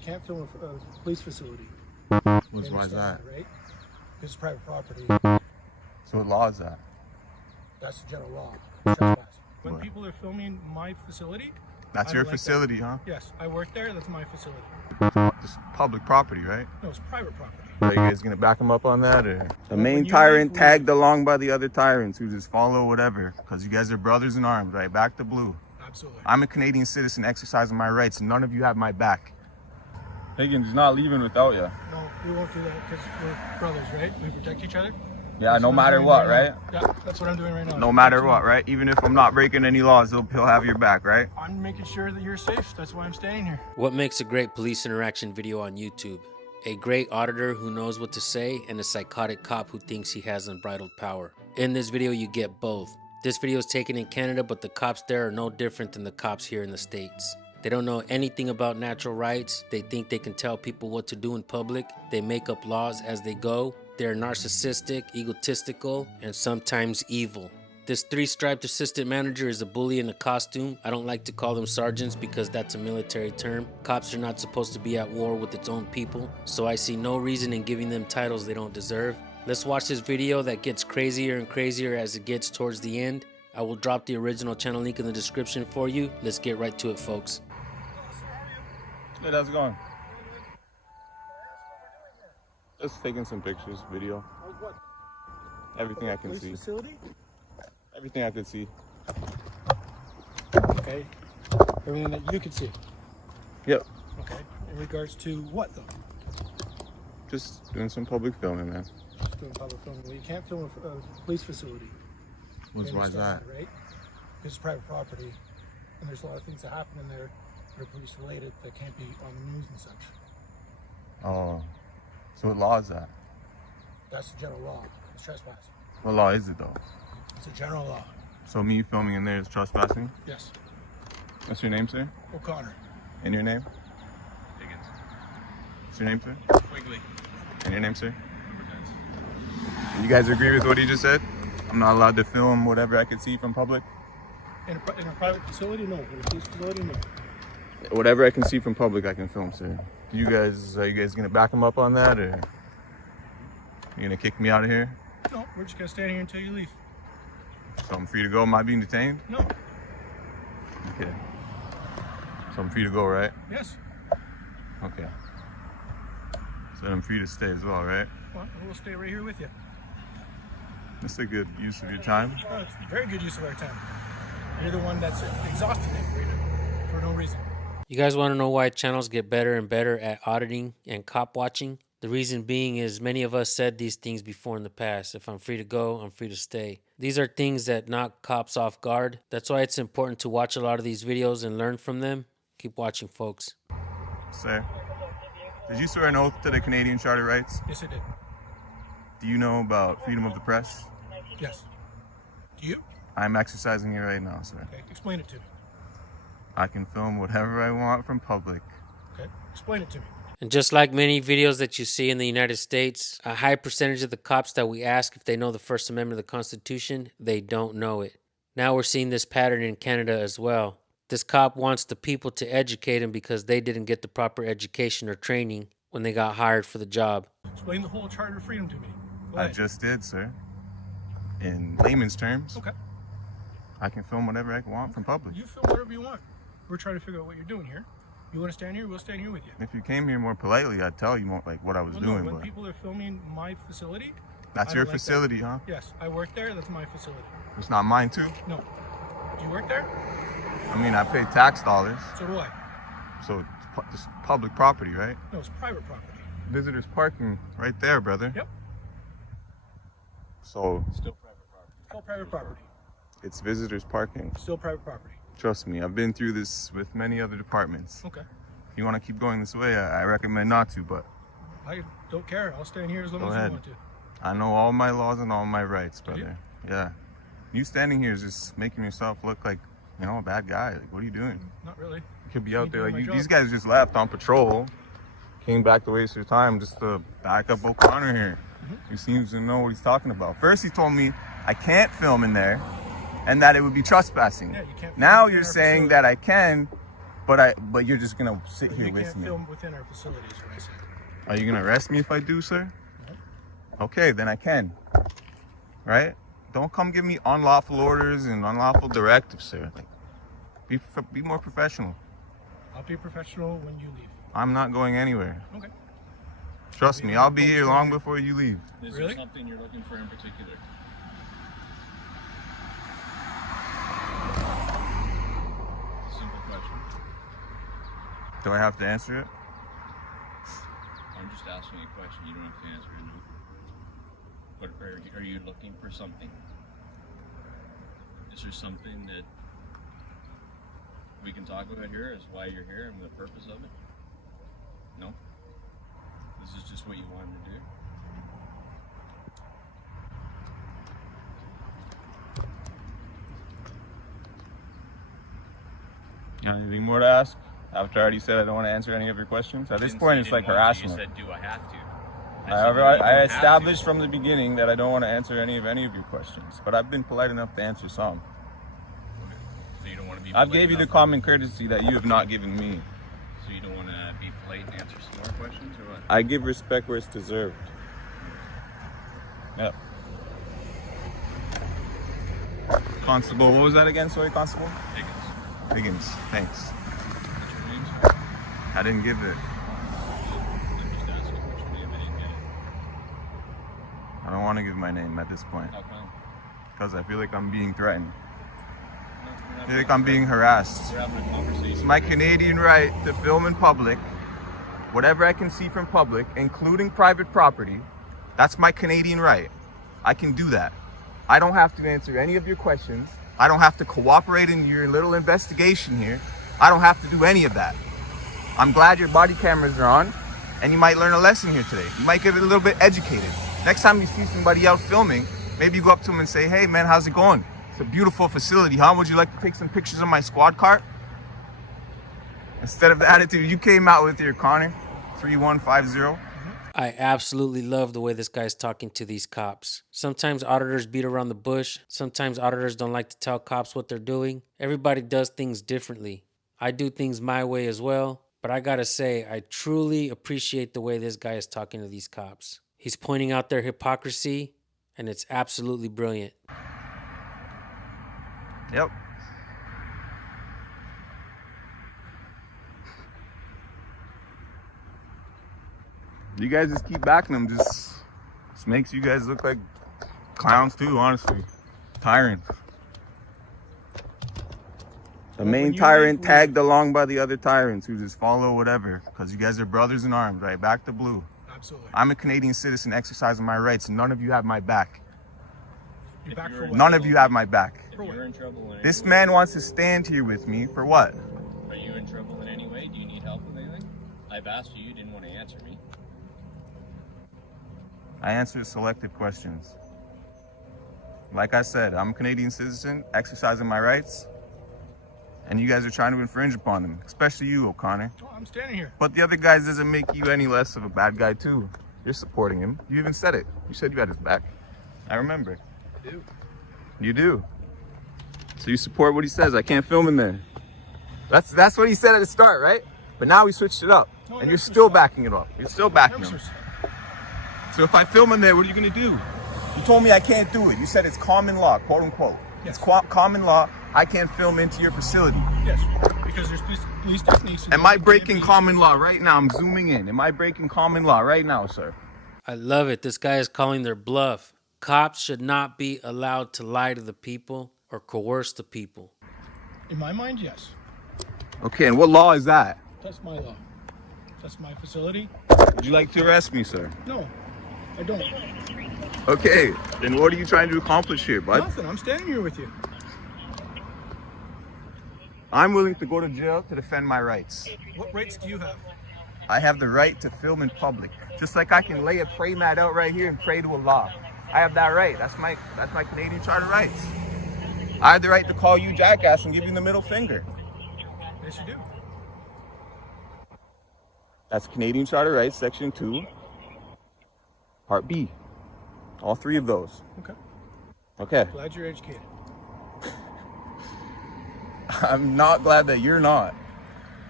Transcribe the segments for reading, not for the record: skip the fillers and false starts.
can't film a police facility. Why is that? Right? Because it's private property. So what law is that? That's the general law. Trespass. When What? people are filming my facility, That's I your don't like facility, that. huh? Yes, I work there. That's my facility. Just public property, right? No, it's private property. Are you guys gonna back him up on that, or the When main you tyrant leave, tagged along by the other tyrants who just follow whatever? Because you guys are brothers in arms, right? Back to blue. Absolutely. I'm a Canadian citizen exercising my rights. None of you have my back. Higgins not leaving without you. No, we won't do that because we're brothers, right? We protect each other. Yeah, That's no I'm matter doing what, right right? now. Yeah, that's what I'm doing right now. No matter what, right? Even if I'm not breaking any laws, he'll have your back, right? I'm making sure that you're safe. That's why I'm staying here. What makes a great police interaction video on YouTube? A great auditor who knows what to say and a psychotic cop who thinks he has unbridled power. In this video, you get both. This video is taken in Canada, but the cops there are no different than the cops here in the States. They don't know anything about natural rights. They think they can tell people what to do in public. They make up laws as they go. They're narcissistic, egotistical, and sometimes evil. This three-striped assistant manager is a bully in a costume. I don't like to call them sergeants because that's a military term. Cops are not supposed to be at war with its own people, so I see no reason in giving them titles they don't deserve. Let's watch this video that gets crazier and crazier as it gets towards the end. I will drop the original channel link in the description for you. Let's get right to it, folks. Hey, how's it going? Just taking some pictures, video. What? Everything I can Police see. facility? Everything I can see. Okay. Everything that you could see. Yep. Okay. In regards to what though? Just doing some public filming, man. Just doing public filming. Well, you can't film a police facility. Why is that? Right? Because it's private property, and there's a lot of things that happen in there that are police related that can't be on the news and such. Oh. So what law is that? That's the general law. It's trespass. What law is it though? It's a general law. So me filming in there is trespassing? Yes. What's your name, sir? O'Connor. And your name? Higgins. What's your name, sir? Wiggly. And your name, sir? You guys agree with what he just said? I'm not allowed to film whatever I can see from public? In a private facility, no. In a police facility, no. Whatever I can see from public, I can film, sir. Are you guys gonna back him up on that, or you gonna kick me out of here? No, we're just gonna stand here until you leave. So I'm free to go? Am I being detained? No. Okay. So I'm free to go, right? Yes. Okay. So I'm free to stay as well, right? Well, we'll stay right here with you. That's a good use of your time. Oh, it's a very good use of our time. You're the one that's exhausting it right now for no reason. You guys want to know why channels get better and better at auditing and cop watching? The reason being is many of us said these things before in the past. If I'm free to go, I'm free to stay. These are things that knock cops off guard. That's why it's important to watch a lot of these videos and learn from them. Keep watching, folks. Sir, did you swear an oath to the Canadian Charter Rights? Yes, I did. Do you know about freedom of the press? Yes. Do you? I'm exercising it right now, sir. Okay, explain it to me. I can film whatever I want from public. Okay, explain it to me. And just like many videos that you see in the United States, a high percentage of the cops that we ask if they know the First Amendment of the Constitution, they don't know it. Now we're seeing this pattern in Canada as well. This cop wants the people to educate him because they didn't get the proper education or training when they got hired for the job. Explain the whole Charter of Freedom to me. Go I ahead. just did, sir. In layman's terms, Okay. I can film whatever I want from public. You film whatever you want. We're trying to figure out what you're doing here. You want to stand here? We'll stand here with you. If you came here more politely, I'd tell you more, like what I was Well, doing. no, when But people are filming my facility, that's I your don't like facility, huh? yes, I work there. That's my facility. It's not mine too. No. Do you work there? I mean, I pay tax dollars, So do I. so it's just public property, right? No, it's private property. Visitors parking right there, brother. Yep. So Still private property. Still private property. it's visitors parking. Still private property. Trust me, I've been through this with many other departments. Okay. If you want to keep going this way, I recommend not to, but I don't care. I'll stand here as long Go as ahead. you want to. I know all my laws and all my rights, Do you? brother. Yeah. You standing here is just making yourself look like, you know, a bad guy. Like, what are you doing? Not really. You could be out Me there doing like my these job. guys just left on patrol, came back to waste your time just to back up O'Connor here. He seems to know what he's talking about. First, he told me I can't film in there, and that it would be trespassing. Yeah, you can't film Now in you're our saying facility. that I can, But you're just gonna sit here You with can't me. film within our facilities, what I said. Are you gonna arrest me if I do, sir? No. Okay, then I can. Right? Don't come give me unlawful orders and unlawful directives, sir. Like, be more professional. I'll be professional when you leave. I'm not going anywhere. Okay. Trust me, I'll be here long before you leave. Is Really? there something you're looking for in particular? Simple question. Do I have to answer it? I'm just asking a question. You don't have to answer it. But are you looking for something? Is there something that we can talk about here as why you're here and the purpose of it? No? This is just what you wanted to do? Anything more to ask? After I already said I don't want to answer any of your questions? At this point, it's like harassment. You said, do I have to? I established from the beginning that I don't want to answer any of your questions, but I've been polite enough to answer some. So you don't want to be. I've gave you the common courtesy that you have not given me. So you don't want to be polite and answer some more questions, or what? I give respect where it's deserved. Yep. Constable, what was that again? Sorry, Constable? Higgins, thanks. What's your name, sir? I didn't give it. I'm just asking what's your name. I didn't get it. I don't want to give my name at this point How come? because I feel like I'm being threatened. No, I feel like I'm being harassed. We're having a conversation. It's my Canadian right to film in public, whatever I can see from public, including private property. That's my Canadian right. I can do that. I don't have to answer any of your questions. I don't have to cooperate in your little investigation here. I don't have to do any of that. I'm glad your body cameras are on, and you might learn a lesson here today. You might get a little bit educated. Next time you see somebody out filming, maybe you go up to them and say, hey man, how's it going? It's a beautiful facility, huh? Would you like to take some pictures of my squad car? Instead of the attitude you came out with here, Connor, 3150. I absolutely love the way this guy's talking to these cops. Sometimes auditors beat around the bush. Sometimes auditors don't like to tell cops what they're doing. Everybody does things differently. I do things my way as well. But I gotta say, I truly appreciate the way this guy is talking to these cops. He's pointing out their hypocrisy, and it's absolutely brilliant. Yep. You guys just keep backing them. Just makes you guys look like clowns too, honestly. Tyrants. The main tyrant tagged along by the other tyrants who just follow whatever. Because you guys are brothers in arms, right? Back to blue. Absolutely. I'm a Canadian citizen exercising my rights. And none of you have my back. You're back for what? None of you have my back. If you're in trouble in any This way, man wants to stand here with me for what? Are you in trouble in any way? Do you need help with anything? I've asked you. You didn't want to answer me. I answer selected questions. Like I said, I'm a Canadian citizen exercising my rights. And you guys are trying to infringe upon them. Especially you, O'Connor. Oh, I'm standing here. But the other guys doesn't make you any less of a bad guy too. You're supporting him. You even said it. You said you had his back. I remember. I do. You do. So you support what he says. I can't film in there. That's what he said at the start, right? But now we switched it up. No, And you're still backing it up. You're still backing Never him. switched. So if I film in there, what are you gonna do? You told me I can't do it. You said it's common law, quote unquote. Yes. It's common law. I can't film into your facility. Yes, because there's police techniques. Am I breaking common law right now? I'm zooming in. Am I breaking common law right now, sir? I love it. This guy is calling their bluff. Cops should not be allowed to lie to the people or coerce the people. In my mind, yes. Okay, and what law is that? That's my law. That's my facility. Would you like to arrest me, sir? No, I don't. Okay, then what are you trying to accomplish here, bud? Nothing. I'm standing here with you. I'm willing to go to jail to defend my rights. What rights do you have? I have the right to film in public. Just like I can lay a pray mat out right here and pray to Allah. I have that right. That's my Canadian Charter rights. I have the right to call you jackass and give you the middle finger. Yes, you do. That's Canadian Charter rights, section 2, part B. All three of those. Okay. Okay. Glad you're educated. I'm not glad that you're not.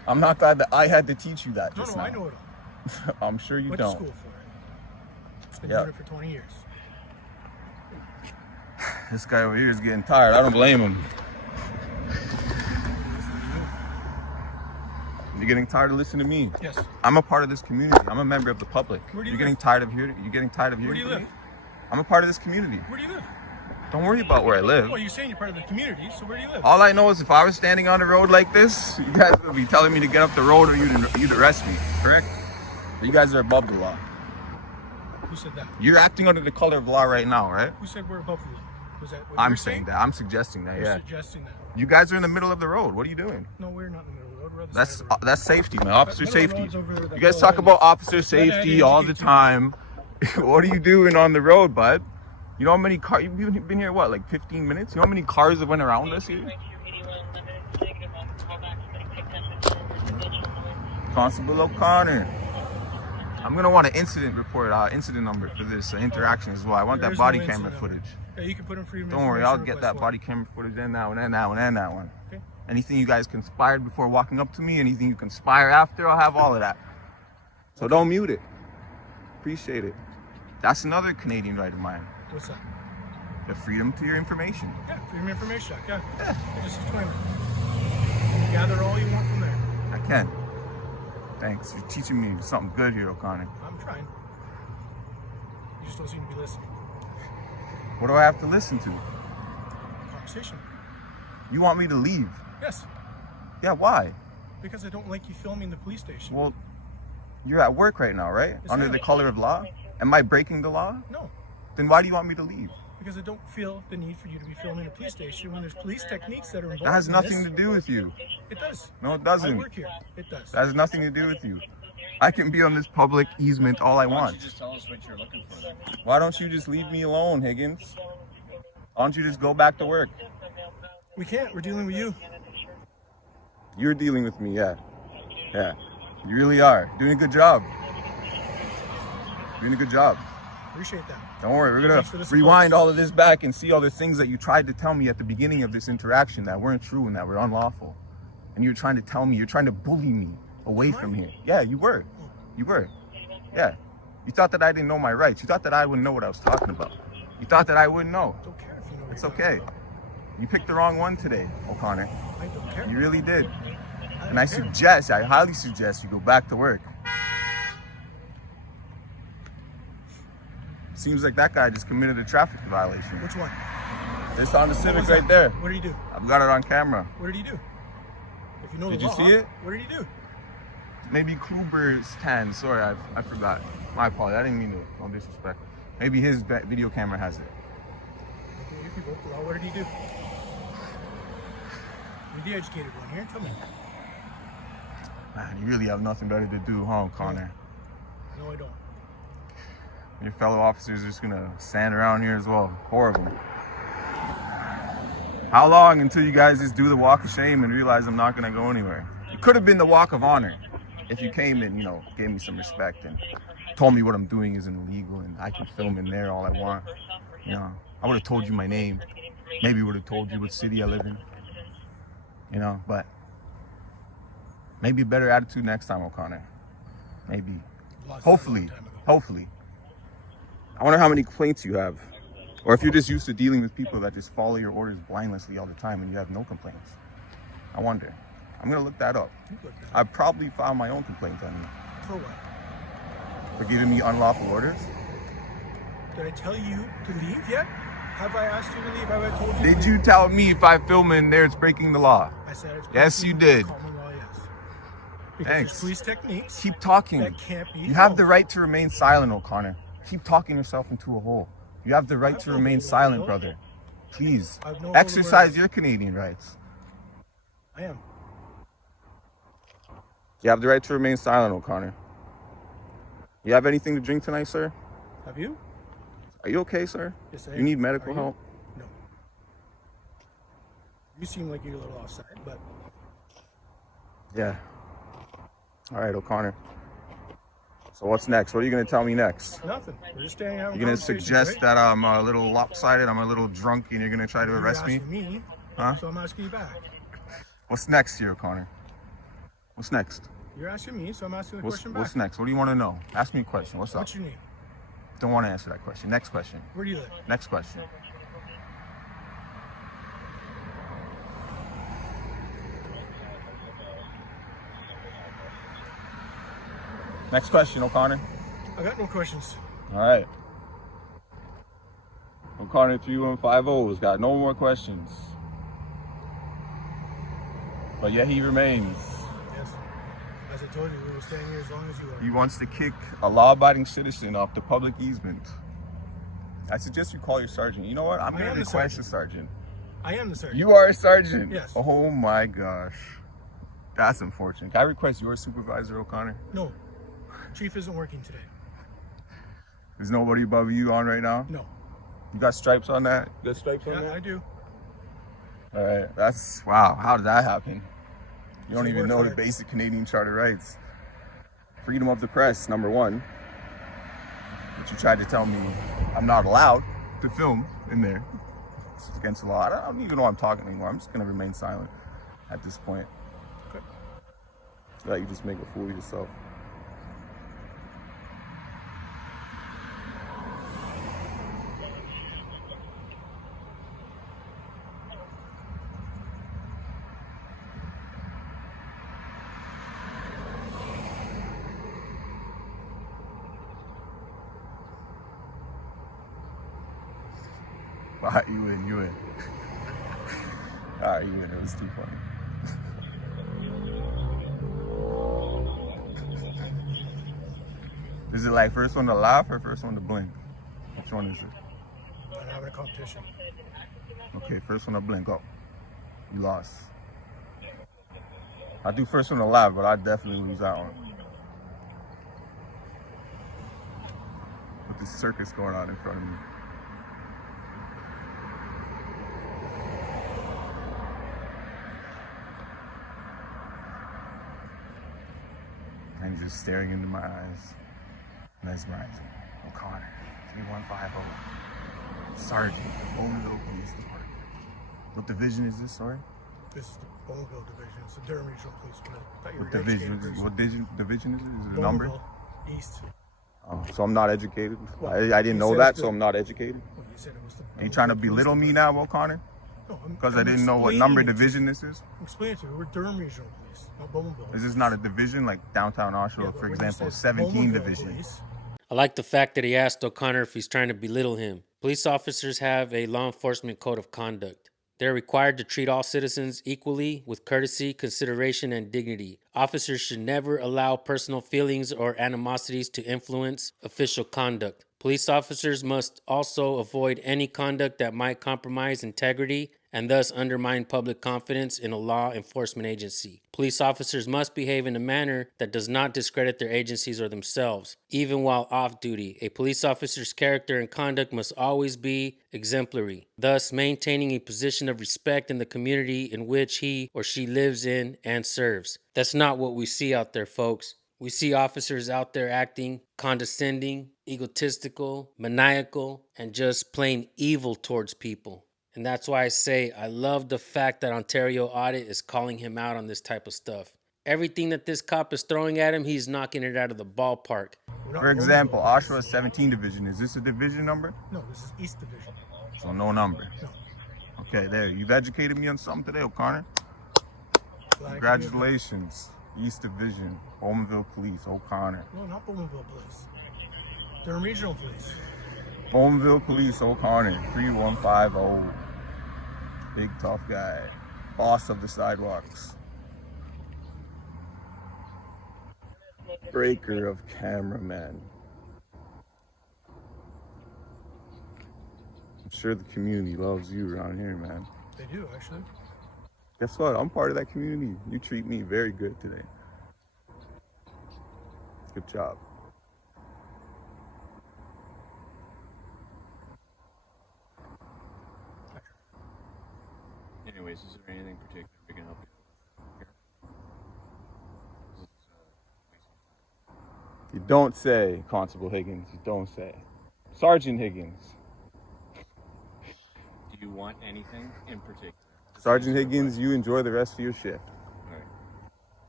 I'm not glad that I had to teach you that. No, just no, now. I know it all. I'm sure you Went don't. to school for it. Been Yeah. doing it for 20 years. This guy over here is getting tired. I don't blame him. You're getting tired of listening to me. Yes. I'm a part of this community. I'm a member of the public. Where do you You're getting live? tired of hearing. You're getting tired of Where hearing do you from live? me. I'm a part of this community. Where do you live? Don't worry about where I live. Well, you're saying you're part of the community, so where do you live? All I know is if I was standing on the road like this, you guys would be telling me to get up the road or you'd arrest me, correct? You guys are above the law. Who said that? You're acting under the color of law right now, right? Who said we're above the law? Was that what I'm you're saying that. I'm suggesting that, You're yeah. suggesting that. You guys are in the middle of the road. What are you doing? No, we're not in the middle of the road. We're on the That's side of the road. that's safety, man. Officer Middle of the safety. road's over there, that You guys goes talk in. about officer That safety is, all you the get time. What are you doing on the road, bud? You know how many cars? You've been here, what, like 15 minutes? You know how many cars have went around us here? Constable O'Connor. I'm gonna want an incident report, incident number for this interaction as well. I want There that is body no camera incident. footage. Yeah, you can put in freedom of Don't worry, I'll information get that request body camera footage and that one and that one and that one. Okay. Anything you guys conspired before walking up to me, anything you conspire after, I'll have all of that. So don't mute it. Appreciate it. That's another Canadian right of mine. What's that? The freedom to your information. Yeah, Freedom of Information Act. Yeah. I just explained it. Gather all you want from there. I can. Thanks. You're teaching me something good here, O'Connor. I'm trying. You just don't seem to be listening. What do I have to listen to? Conversation. You want me to leave? Yes. Yeah, why? Because I don't like you filming the police station. Well, you're at work right now, right? Yes, Under I am. the color of law? Am I breaking the law? No. Then why do you want me to leave? Because I don't feel the need for you to be filming a police station when there's police techniques that are involved. That has in nothing this. to do with you. It does. No, it I doesn't. work here. It does. That has nothing to do with you. I can be on this public easement all I Why don't want. you just tell us what you're looking for then? Why don't you just leave me alone, Higgins? Why don't you just go back to work? We can't. We're dealing with you. You're dealing with me, yeah. Yeah. You really are. Doing a good job. Doing a good job. Appreciate that. Don't worry, we're Thanks for gonna the support. rewind all of this back and see all the things that you tried to tell me at the beginning of this interaction that weren't true and that were unlawful. And you're trying to tell me, you're trying to bully me away from here. Yeah, you were. You were. Yeah. You thought that I didn't know my rights. You thought that I wouldn't know what I was talking about. You thought that I wouldn't know. Don't care if you know what It's you're okay. talking about. You picked the wrong one today, O'Connor. I don't care. You really did. I And I don't care. I highly suggest you go back to work. Seems like that guy just committed a traffic violation. Which one? It's on the What Civic was right that? there. What did he do? I've got it on camera. What did he do? If you know Did the you law, see it? What did he do? Maybe Kluber's 10. Sorry, I forgot. My apologies. I didn't mean to. No disrespect. Maybe his video camera has it. Okay, if you broke the law, what did he do? You're the educated one here. Tell me. Man, you really have nothing better to do, huh, Connor? No, I don't. Your fellow officers are just gonna stand around here as well. Horrible. How long until you guys just do the walk of shame and realize I'm not gonna go anywhere? It could have been the walk of honor if you came and, gave me some respect and told me what I'm doing isn't illegal and I can film in there all I want. I would have told you my name. Maybe would have told you what city I live in. But maybe a better attitude next time, O'Connor. Maybe. Lost that a long Hopefully. time ago. Hopefully. I wonder how many complaints you have. Or if you're just used to dealing with people that just follow your orders blindlessly all the time and you have no complaints. I wonder. I'm going to look that up. You looked at it. I probably filed my own complaints on you For what? for giving me unlawful orders. Did I tell you to leave yet? Have I asked you to leave? Have I told you? Did to you leave? tell me if I film in there it's breaking the law? I said it's Yes, you breaking did. common law, yes. Because Thanks. there's police techniques Keep talking. that can't be You have the filmed. right to remain silent, O'Connor. Keep talking yourself into a hole. You have the right I've to no remain hold over silent, it. brother. Please. I've no hold Exercise over it. your Canadian rights. I am. You have the right to remain silent, O'Connor. You have anything to drink tonight, sir? Have you? Are you okay, sir? Yes, I You am. need medical Are you? help? No. You seem like you're a little offside, but Yeah. All right, O'Connor. So what's next? What are you going to tell me next? nothing. We're just staying out. You're going to suggest that I'm a little lopsided, I'm a little drunk, and you're going to try to arrest me? me, Huh? so I'm asking you back. What's next here, O'Connor? What's next? You're asking me, so I'm asking the question back. What's next? What do you want to know? Ask me a question. What's up? What's your name? Don't want to answer that question. Next question. Where do you live? Next question. Next question, O'Connor. I got no questions. All right. O'Connor 3150's got no more questions. But yet he remains. Yes. As I told you, we will stand here as long as you are. He wants to kick a law-abiding citizen off the public easement. I suggest you call your sergeant. You know what? I'm going to request a sergeant. I am the sergeant. You are a sergeant? Yes. Oh my gosh. That's unfortunate. Can I request your supervisor, O'Connor? No. Chief isn't working today. There's nobody above you on right now? No. You got stripes on that? You got stripes on that? Yeah, I do. All right. That's, wow. How did that happen? You don't So even know the basic Canadian Charter rights. Freedom of the press, number 1. But you tried to tell me I'm not allowed to film in there. It's against the law. I don't even know I'm talking anymore. I'm just going to remain silent at this point. Okay. Let you just make a fool of yourself. Alright, you in. Alright, you in. It was too funny. Is it like first one to laugh or first one to blink? Which one is it? I'm having a competition. Okay, first one to blink. Oh, you lost. I do first one to laugh, but I definitely lose that one. With this circus going on in front of me. And he's just staring into my eyes. Mesmerizing. O'Connor, 3150. Sergeant, Enloe Police Department. What division is this, sorry? This is the Bowmanville Division. It's the Durham Regional Police. What division is it? Is it a number? East. Oh, so I'm not educated? Well, I didn't know that, so I'm not educated? Well, you said it was the Are you trying to belittle me now, O'Connor? No, Because I didn't know what number division this is? Explain it to you. We're Durham Regional Police, not Bowmanville. Is this not a division like downtown Oshawa, for example, 17 division? Police, I like the fact that he asked O'Connor if he's trying to belittle him. Police officers have a law enforcement code of conduct. They're required to treat all citizens equally with courtesy, consideration, and dignity. Officers should never allow personal feelings or animosities to influence official conduct. Police officers must also avoid any conduct that might compromise integrity and thus undermine public confidence in a law enforcement agency. Police officers must behave in a manner that does not discredit their agencies or themselves. Even while off duty, a police officer's character and conduct must always be exemplary, thus maintaining a position of respect in the community in which he or she lives in and serves. That's not what we see out there, folks. We see officers out there acting condescending, egotistical, maniacal, and just plain evil towards people. And that's why I say I love the fact that Ontario Audit is calling him out on this type of stuff. Everything that this cop is throwing at him, he's knocking it out of the ballpark. For example, Oshawa 17 division, is this a division number? No, this is East Division. So no number. No. Okay, there. You've educated me on something today, O'Connor. Congratulations. East Division, Bowmanville Police, O'Connor. No, not Bowmanville Police. Durham Regional Police. Bowmanville Police, O'Connor, 3150. Big tough guy. Boss of the sidewalks. Breaker of cameraman. I'm sure the community loves you around here, man. They do, actually. Guess what? I'm part of that community. You treat me very good today. Good job. Anyways, is there anything particular we can help you with here? You don't say, Constable Higgins. You don't say. Sergeant Higgins. Do you want anything in particular? Sergeant Higgins, you enjoy the rest of your shift. All right.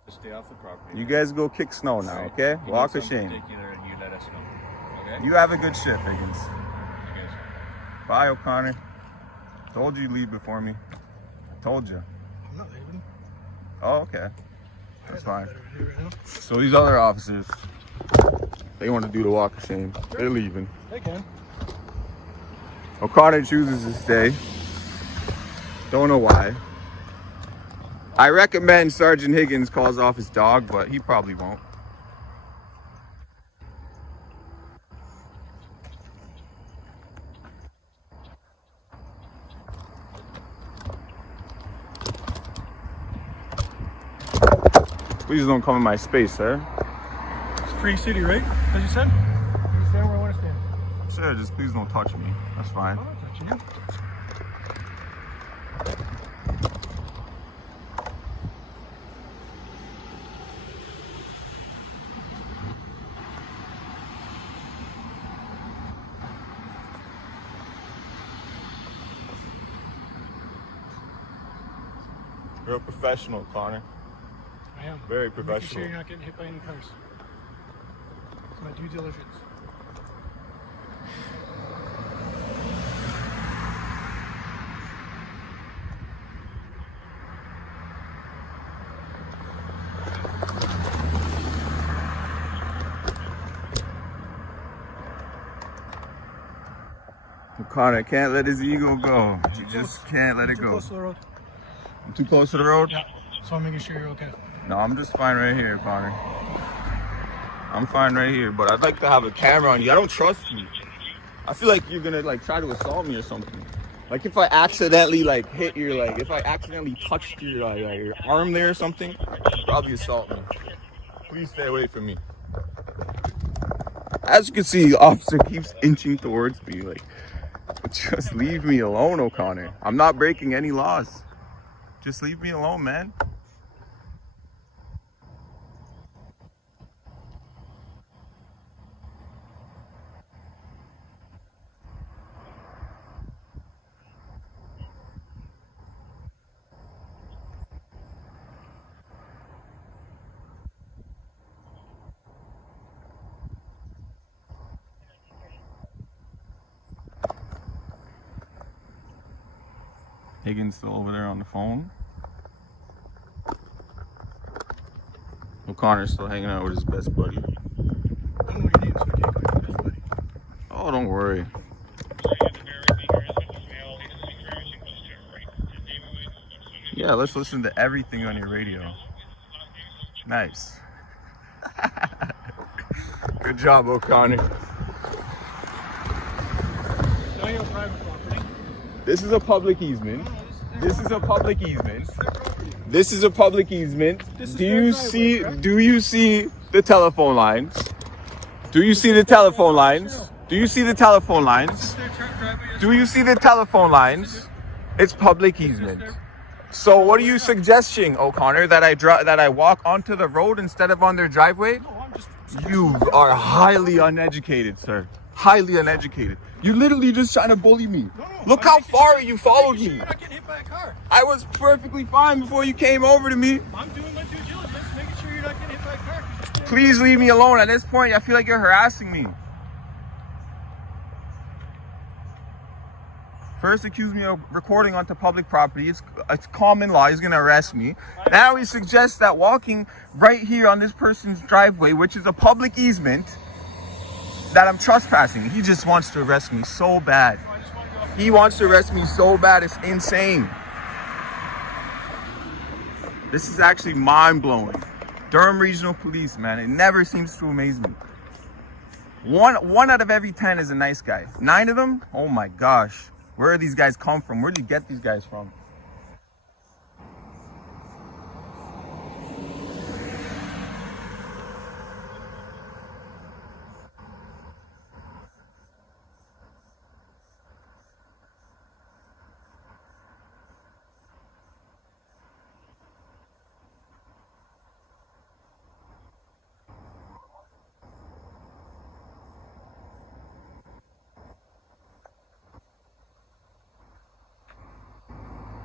Just stay off the property. You guys go kick snow now, Right. okay? You Walk need of something shame. particular, you let us know. Okay? You have a good shift, Higgins. You guys. Bye, O'Connor. Told you you'd leave before me. Told you. I'm not leaving. Oh, okay. That's I fine. have better to do right now. So these other officers, they want to do the walk of shame. They're leaving. They can. O'Connor chooses to stay. Don't know why. I recommend Sergeant Higgins calls off his dog, but he probably won't. Please don't come in my space, sir. It's a free city, right? As you said? You stand where I want to stand. Sure, just please don't touch me. That's fine. I'm not touching you. You're a professional, Connor. I am. Very Making professional. sure you're not getting hit by any cars. It's my due diligence. Connor can't let his ego go. He just can't let it Too go. close to the road. I'm too close to the road? Yeah. So I'm making sure you're okay. No, I'm just fine right here, Connor. I'm fine right here, but I'd like to have a camera on you. I don't trust you. I feel like you're gonna like try to assault me or something. Like if I accidentally like hit your like, if I accidentally touched your arm there or something, you'd probably assault me. Please stay away from me. As you can see, the officer keeps inching towards me. Like, just leave me alone, O'Connor. I'm not breaking any laws. Just leave me alone, man. Higgins still over there on the phone. O'Connor's still hanging out with his best buddy. I don't know your name, so I can't call you best buddy. Oh, don't worry. Yeah, let's listen to everything on your radio. Nice. Good job, O'Connor. Now you're on private property. This is a public easement. This is a public easement. Their property. This is a public easement. This is Do their you driveway, see? correct? Do you see the telephone lines? Do you see the telephone lines? Do you see the telephone lines? Their driveway is- Do you see the telephone lines? It's public easement. So what are you suggesting, O'Connor? That I walk onto the road instead of on their driveway? No, I'm just. You are highly uneducated, sir. Highly uneducated. You're literally just trying to bully me. No, Look I'm how making far sure- you followed making sure me. you're not getting hit by a car. I was perfectly fine before you came over to me. I'm doing my due diligence, making sure you're not getting hit by a car. 'Cause you're standing- Please leave me alone. At this point, I feel like you're harassing me. First accused me of recording onto public property. It's common law. He's gonna arrest me. Now he suggests that walking right here on this person's driveway, which is a public easement, that I'm trespassing. He just wants to arrest me so bad. I just want to go off. He wants to arrest me so bad. It's insane. This is actually mind-blowing. Durham Regional Police, man. It never seems to amaze me. One out of every 10 is a nice guy. 9 of them? Oh my gosh. Where do these guys come from? Where do you get these guys from?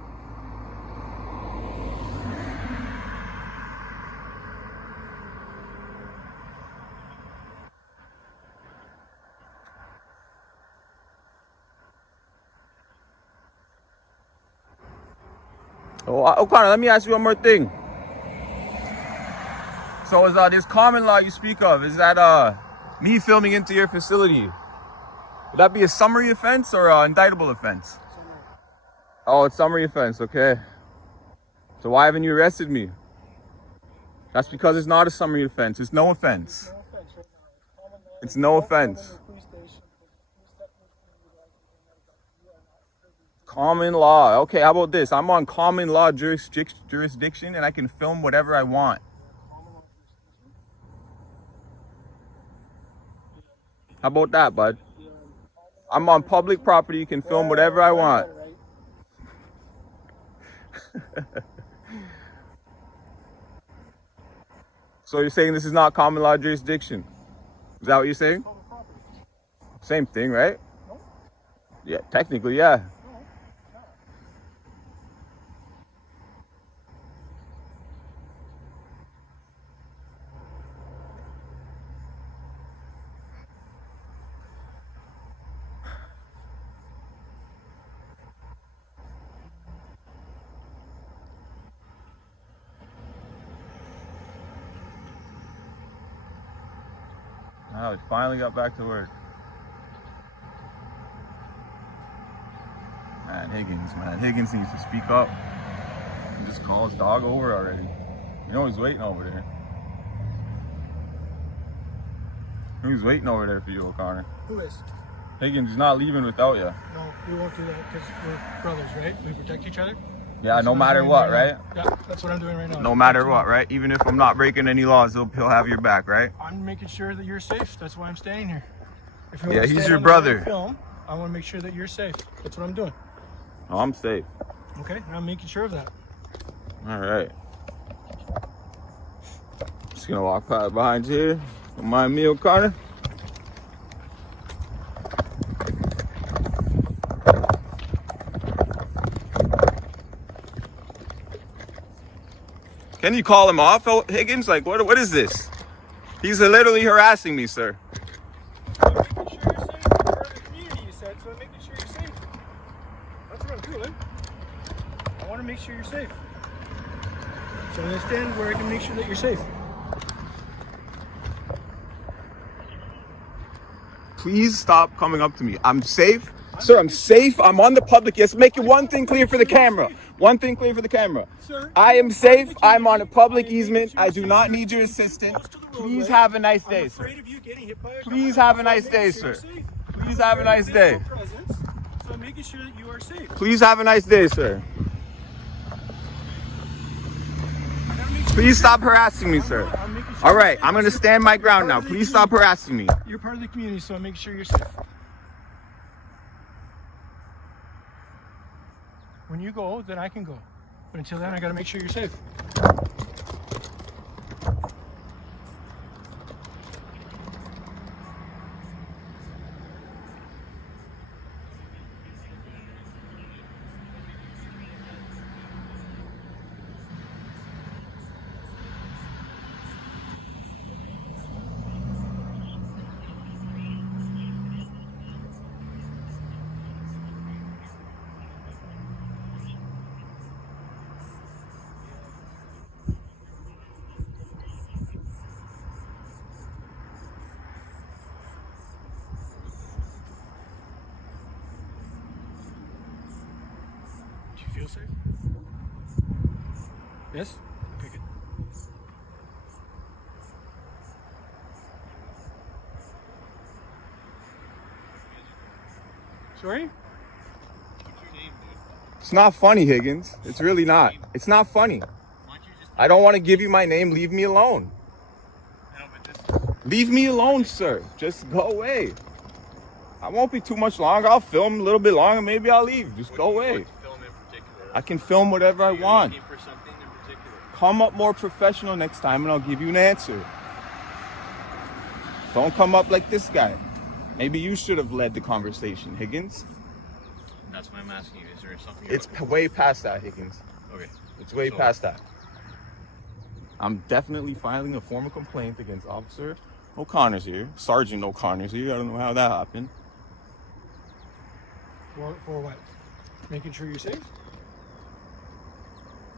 So, O'Connor, let me ask you one more thing. So is this common law you speak of, is that me filming into your facility? Would that be a summary offense or an indictable offense? Summary. Oh, it's summary offense, okay. So why haven't you arrested me? That's because it's not a summary offense. It's no offense. It's no offense right now. It's no offense. It's common law. Don't come in the police station because the police techniques Common law. Okay, how about this? I'm on common law jurisdiction and I can film whatever I want. How about that, bud? I'm on public property. You can film whatever I want. So you're saying this is not common law jurisdiction? Is that what you're saying? Same thing, right? No. Yeah, technically, yeah. Oh, we finally got back to work. Higgins needs to speak up. He just called his dog over already. You know he's waiting over there. Who's waiting over there for you, O'Connor? Who is? Higgins is not leaving without you. No, we won't do that because we're brothers, right? We protect each other. Yeah, That's no matter what, right? Yeah, that's what I'm doing right now. No matter what, right? Even if I'm not breaking any laws, he'll have your back, right? I'm making sure that you're safe. That's why I'm staying here. If you Yeah, want to he's stand your on the brother. Film, I want to make sure that you're safe. That's what I'm doing. Oh, I'm safe. Okay, and I'm making sure of that. All right. Just gonna walk behind you here. Don't mind me, O'Connor. Can you call him off, Higgins? Like, what is this? He's literally harassing me, sir. I'm making sure you're safe. You're part of the community, you said, so I'm making sure you're safe. That's what I'm doing. I want to make sure you're safe. So I'm going to stand where I can make sure that you're safe. Please stop coming up to me. I'm safe. Sir, I'm safe. I'm on the public. Yes, make it one thing clear for the camera. One thing clear for the camera. Sir, I am safe. I'm on a public easement. I do not need your assistance. Please have a nice day, sir. Please have a nice day, sir. Please have a nice day. So I'm making sure that you are safe. Please have a nice day, sir. Please stop harassing me, sir. All right, I'm going to stand my ground now. Please stop harassing me. You're part of the community, so I'm making sure you're safe. When you go, then I can go. But until then, I got to make sure you're safe. Do you feel safe? Yes? Okay, good. Sorry? It's not funny, Higgins. It's really not. It's not funny. I don't want to give you my name. Leave me alone. Leave me alone, sir. Just go away. I won't be too much longer. I'll film a little bit longer. Maybe I'll leave. Just go away. I can film whatever I want. Come up more professional next time and I'll give you an answer. Don't come up like this guy. Maybe you should have led the conversation, Higgins. That's why I'm asking you. Is there something? It's way past that, Higgins. Okay. It's way past that. I'm definitely filing a formal complaint against Officer O'Connor's here. Sergeant O'Connor's here. I don't know how that happened. For what? Making sure you're safe?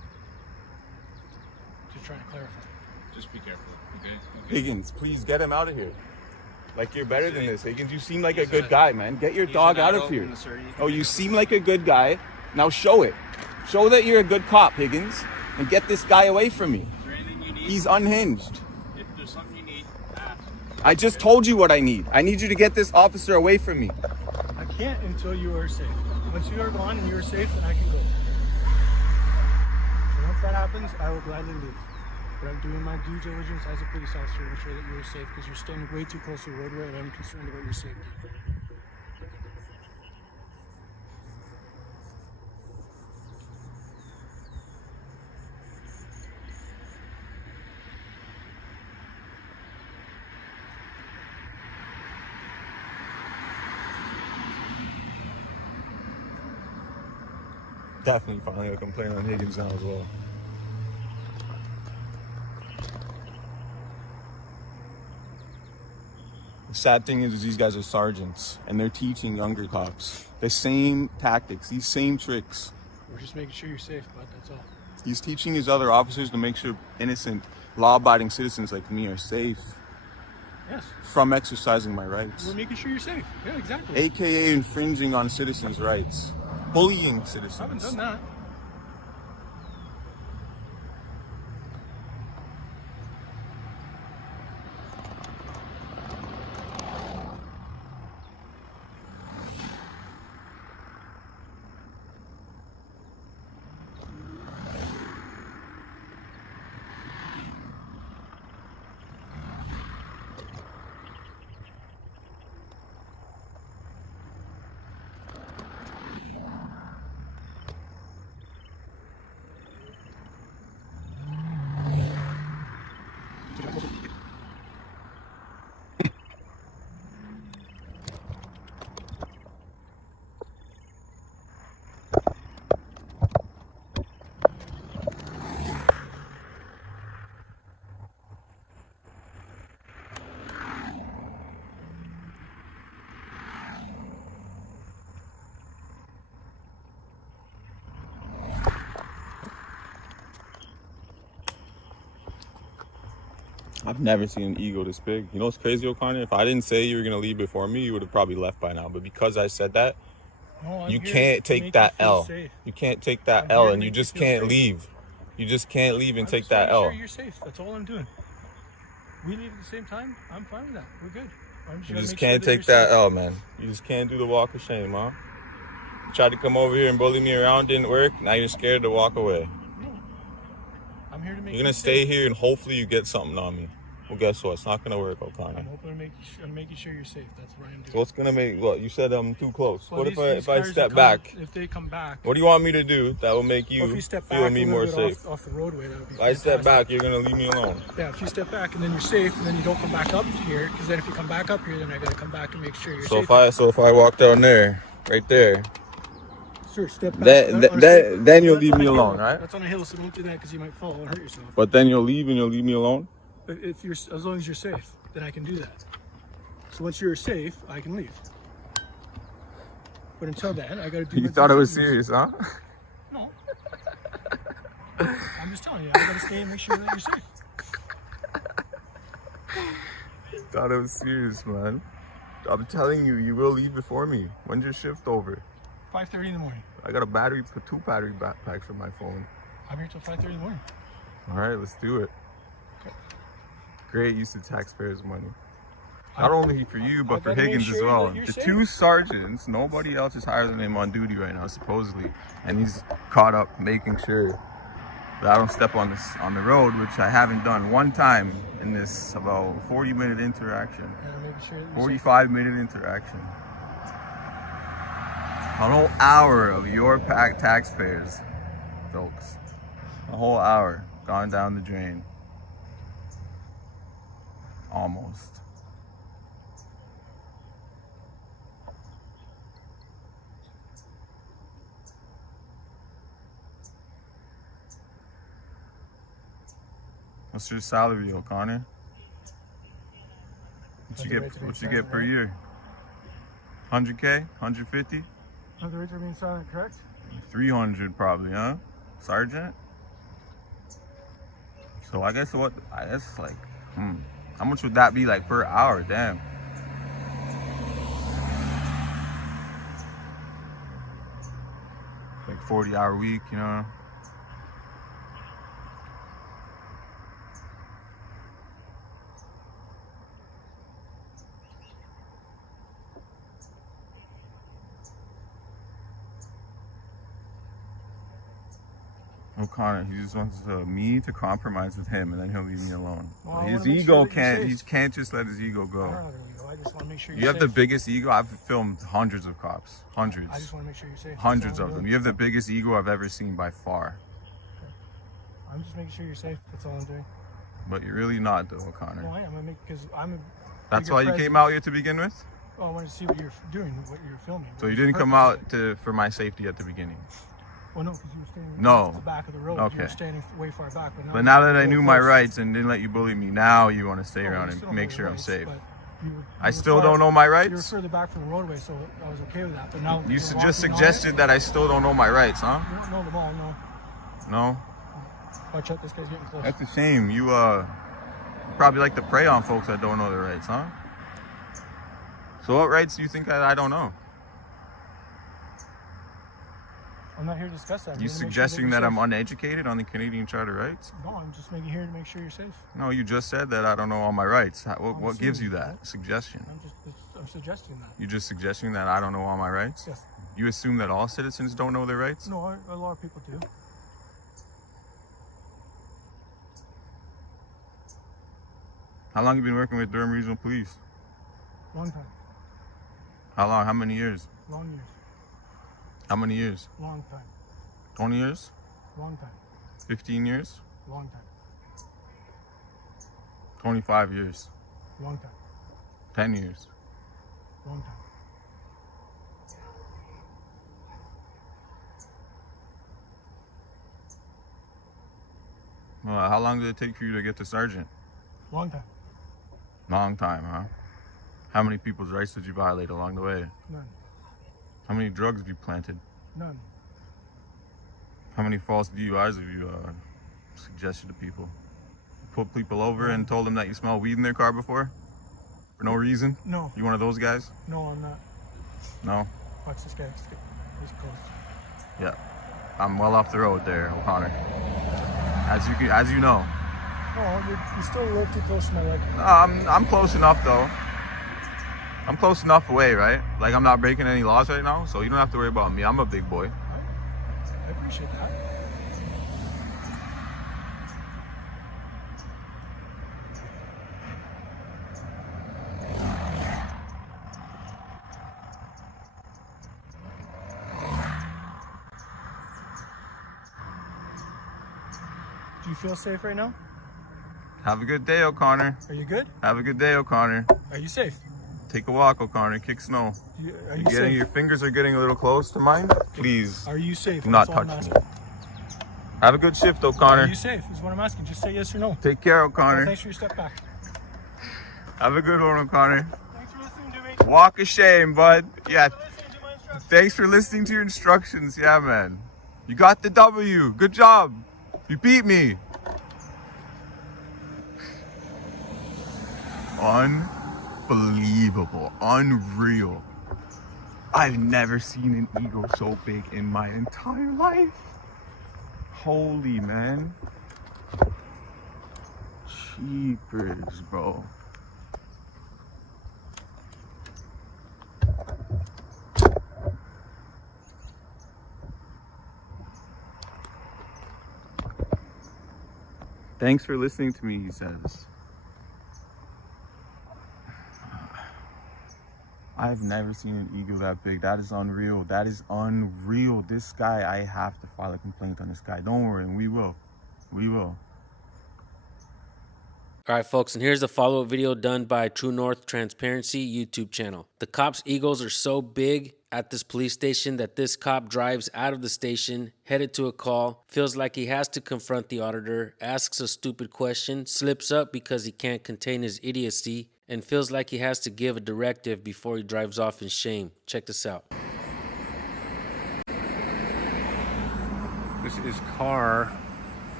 just trying to clarify. Just be careful, okay? Higgins, please get him out of here. Like, you're better than this, Higgins. You seem like a good guy, man. Get your dog out of here. Oh, you seem like a good guy. Now show it. Show that you're a good cop, Higgins. And get this guy away from me. He's unhinged. If there's something you need, ask. I just told you what I need. I need you to get this officer away from me. I can't until you are safe. Once you are gone and you are safe, then I can go. So once that happens, I will gladly leave. But I'm doing my due diligence as a police officer to ensure that you're safe because you're standing way too close to the roadway and I'm concerned about your safety. Definitely filing a complaint on Higgins now as well. The sad thing is these guys are sergeants and they're teaching younger cops the same tactics, these same tricks. We're just making sure you're safe, bud, that's all. He's teaching his other officers to make sure innocent, law-abiding citizens like me are safe. Yes. From exercising my rights. We're making sure you're safe. Yeah, exactly. AKA infringing on citizens' rights. Bullying citizens. I haven't done that. I've never seen an ego this big. You know what's crazy, O'Connor? If I didn't say you were going to leave before me, you would have probably left by now. But because I said that, No, you can't take that L. You can't take that L, and you just can't leave. You just can't leave and take that L. Sure you're safe. That's all I'm doing. We leave at the same time. I'm fine with that. We're good. You just can't take that L, man. You just can't do the walk of shame, huh? You tried to come over here and bully me around, didn't work. Now you're scared to walk away. No. I'm here to make. You're gonna stay here and hopefully you get something on me. Well, guess what? It's not gonna work, O'Connor. I'm hoping I'm making sure you're safe. That's what I'm doing. So what's gonna make? What you said? I'm too close. Well, what if I step come, back? If they come back. What do you want me to do that will make you if you step feel back me more safe? off the roadway, that would be If I step fantastic. back, you're gonna leave me alone. Yeah, if you step back and then you're safe, and then you don't come back up here, because then if you come back up here, then I gotta come back and make sure you're safe. So if I walk down there, right there, sure, step back. then you'll leave me alone, right? That's on a hill, so don't do that because you might fall and hurt yourself. But then you'll leave and you'll leave me alone. But if you're, as long as you're safe, then I can do that. So once you're safe, I can leave. But until then, I gotta do. You thought it was serious, huh? No. I'm just telling you, I gotta stay and make sure that you're safe. Thought it was serious, man. I'm telling you, you will leave before me. When's your shift over? 5:30 in the morning. I got two battery backpacks for my phone. I'm here till 5:30 in the morning. All right, let's do it. Okay. Great use of taxpayers' money. Not only for you, but for gotta make Higgins sure as well. that you're The safe. two sergeants, nobody else is higher than him on duty right now, supposedly. And he's caught up making sure that I don't step on the road, which I haven't done one time in this about 40-minute interaction. And I'm making sure that you're 45-minute interaction. A whole hour of your taxpayers, folks. A whole hour gone down the drain. Almost. What's your salary, O'Connor? What you get per year? 100K? 150? Are the rates are being silent, correct? 300 probably, huh? Sergeant? So I guess like, how much would that be like per hour? Damn. Like 40-hour week, you know? O'Connor, he just wants me to compromise with him, and then he'll leave me alone. Well, His ego can't. He can't just let his ego go. I just want to make sure You have the biggest ego. I've filmed hundreds of cops, hundreds. I just want to make sure you're safe. Hundreds of them. You have the biggest ego I've ever seen by far. Okay. I'm just making sure you're safe. That's all I'm doing. But you're really not, though, O'Connor. No, I am. Because I'm. That's why you came out here to begin with. Oh, I wanted to see what you're doing, what you're filming. So you didn't come out for my safety at the beginning. Well, no, because you were standing at the back of the road. Okay. You were standing way far back. But now that I knew my rights and didn't let you bully me, now you want to stay around and make sure I'm safe. I still don't know my rights? You were further back from the roadway, so I was okay with that. But now you just suggested that I still don't know my rights, huh? You don't know them all, no. No? Watch out, this guy's getting close. That's a shame. You probably like to prey on folks that don't know their rights, huh? So what rights do you think I don't know? I'm not here to discuss that. You suggesting that I'm uneducated on the Canadian Charter rights? No, I'm just making here to make sure you're safe. No, you just said that I don't know all my rights. What gives you that suggestion? I'm suggesting that. You're just suggesting that I don't know all my rights? Yes. You assume that all citizens don't know their rights? No, a lot of people do. How long have you been working with Durham Regional Police? Long time. How long? How many years? Long years. How many years? Long time. 20 years? Long time. 15 years? Long time. 25 years? Long time. 10 years? Long time. Well, how long did it take for you to get to sergeant? Long time. Long time, huh? How many people's rights did you violate along the way? None. How many drugs have you planted? None. How many false DUIs have you suggested to people? Put people over and told them that you smell weed in their car before? For no reason? No. You one of those guys? No, I'm not. No? Watch this guy. He's close. Yeah. I'm well off the road there, O'Connor. As you know. No, you're still a little too close to my leg. No, I'm close enough though. I'm close enough away, right? Like I'm not breaking any laws right now, so you don't have to worry about me. I'm a big boy. I appreciate that. Do you feel safe right now? Have a good day, O'Connor. Are you good? Have a good day, O'Connor. Are you safe? Take a walk, O'Connor. Kick snow. Are you safe? Your fingers are getting a little close to mine. Please. Are you safe? Do not touch me. Have a good shift, O'Connor. Are you safe? Is what I'm asking. Just say yes or no. Take care, O'Connor. Well, thanks for your step back. Have a good one, O'Connor. Thanks for listening to me. Walk of shame, bud. Yeah. Thanks for listening to your instructions. Yeah, man. You got the W. Good job. You beat me. Unbelievable. Unreal. I've never seen an ego so big in my entire life. Holy man. Jeepers, bro. Thanks for listening to me, he says. I've never seen an ego that big. That is unreal. That is unreal. This guy, I have to file a complaint on this guy. Don't worry, we will. We will. All right, folks, and here's a follow-up video done by True North Transparency YouTube channel. The cops' egos are so big at this police station that this cop drives out of the station, headed to a call, feels like he has to confront the auditor, asks a stupid question, slips up because he can't contain his idiocy, and feels like he has to give a directive before he drives off in shame. Check this out. This is car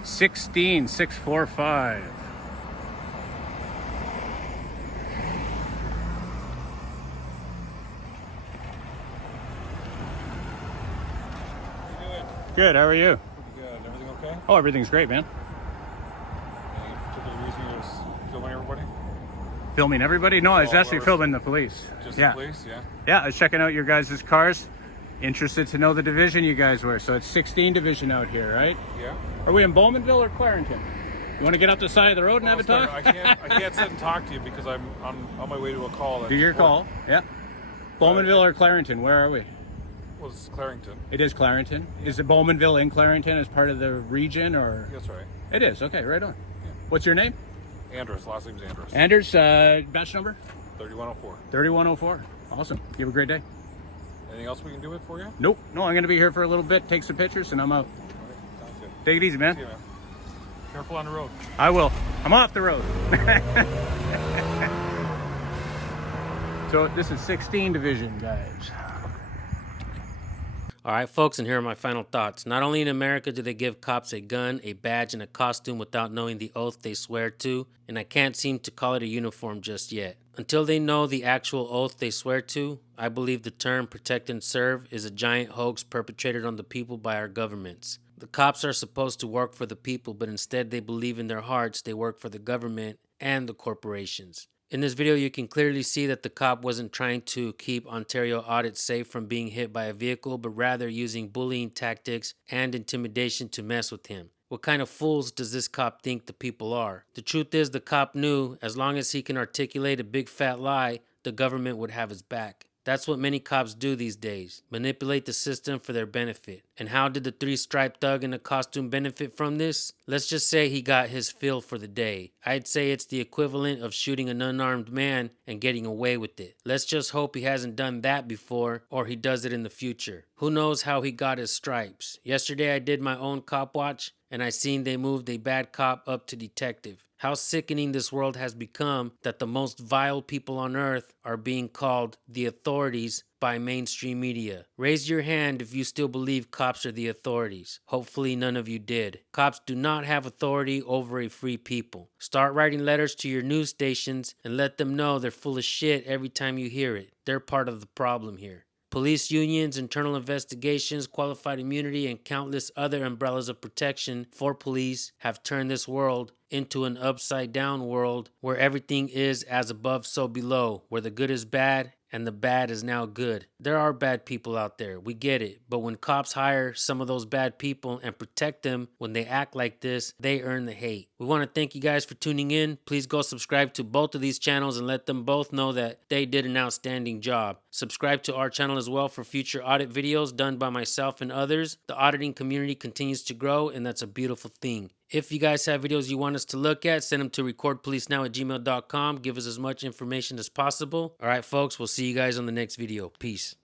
16645. Good, how are you? Pretty good. Everything okay? Oh, everything's great, man. Any particular reason you're filming everybody? Filming everybody? No, I was Oh, actually whoever's- filming the police. Just Yeah. the police? Yeah. Yeah, I was checking out your guys' cars. Interested to know the division you guys were. So it's 16 division out here, right? Yeah. Are we in Bowmanville or Clarington? You want to get up the side of the road and have a talk? I can't sit and talk to you because I'm on my way to a call. Do your call. Yeah. Bowmanville or Clarington? Where are we? Well, it's Clarington. It is Clarington. Is it Bowmanville in Clarington as part of the region, or? That's right. It is. Okay, right on. Yeah. What's your name? Andrews. Last name's Andrews. Anders, batch number? 3104. 3104. Awesome. You have a great day. Anything else we can do it for you? Nope. No, I'm going to be here for a little bit, take some pictures, and I'm out. Okay. Sounds good. Take it easy, man. See you, man. Careful on the road. I will. I'm off the road. So this is 16 division, guys. All right, folks, and here are my final thoughts. Not only in America do they give cops a gun, a badge, and a costume without knowing the oath they swear to, and I can't seem to call it a uniform just yet. Until they know the actual oath they swear to, I believe the term protect and serve is a giant hoax perpetrated on the people by our governments. The cops are supposed to work for the people, but instead they believe in their hearts they work for the government and the corporations. In this video, you can clearly see that the cop wasn't trying to keep Ontario Audit safe from being hit by a vehicle, but rather using bullying tactics and intimidation to mess with him. What kind of fools does this cop think the people are? The truth is, the cop knew as long as he can articulate a big fat lie, the government would have his back. That's what many cops do these days, manipulate the system for their benefit. And how did the three-striped thug in the costume benefit from this? Let's just say he got his fill for the day. I'd say it's the equivalent of shooting an unarmed man and getting away with it. Let's just hope he hasn't done that before, or he does it in the future. Who knows how he got his stripes? Yesterday I did my own cop watch, and I seen they moved a bad cop up to detective. How sickening this world has become that the most vile people on earth are being called the authorities by mainstream media. Raise your hand if you still believe cops are the authorities. Hopefully none of you did. Cops do not have authority over a free people. Start writing letters to your news stations and let them know they're full of shit every time you hear it. They're part of the problem here. Police unions, internal investigations, qualified immunity, and countless other umbrellas of protection for police have turned this world into an upside-down world where everything is as above, so below, where the good is bad and the bad is now good. There are bad people out there, we get it, but when cops hire some of those bad people and protect them when they act like this, they earn the hate. We want to thank you guys for tuning in. Please go subscribe to both of these channels and let them both know that they did an outstanding job. Subscribe to our channel as well for future audit videos done by myself and others. The auditing community continues to grow, and that's a beautiful thing. If you guys have videos you want us to look at, send them to recordpolicenow@gmail.com. Give us as much information as possible. All right, folks, we'll see you guys on the next video. Peace.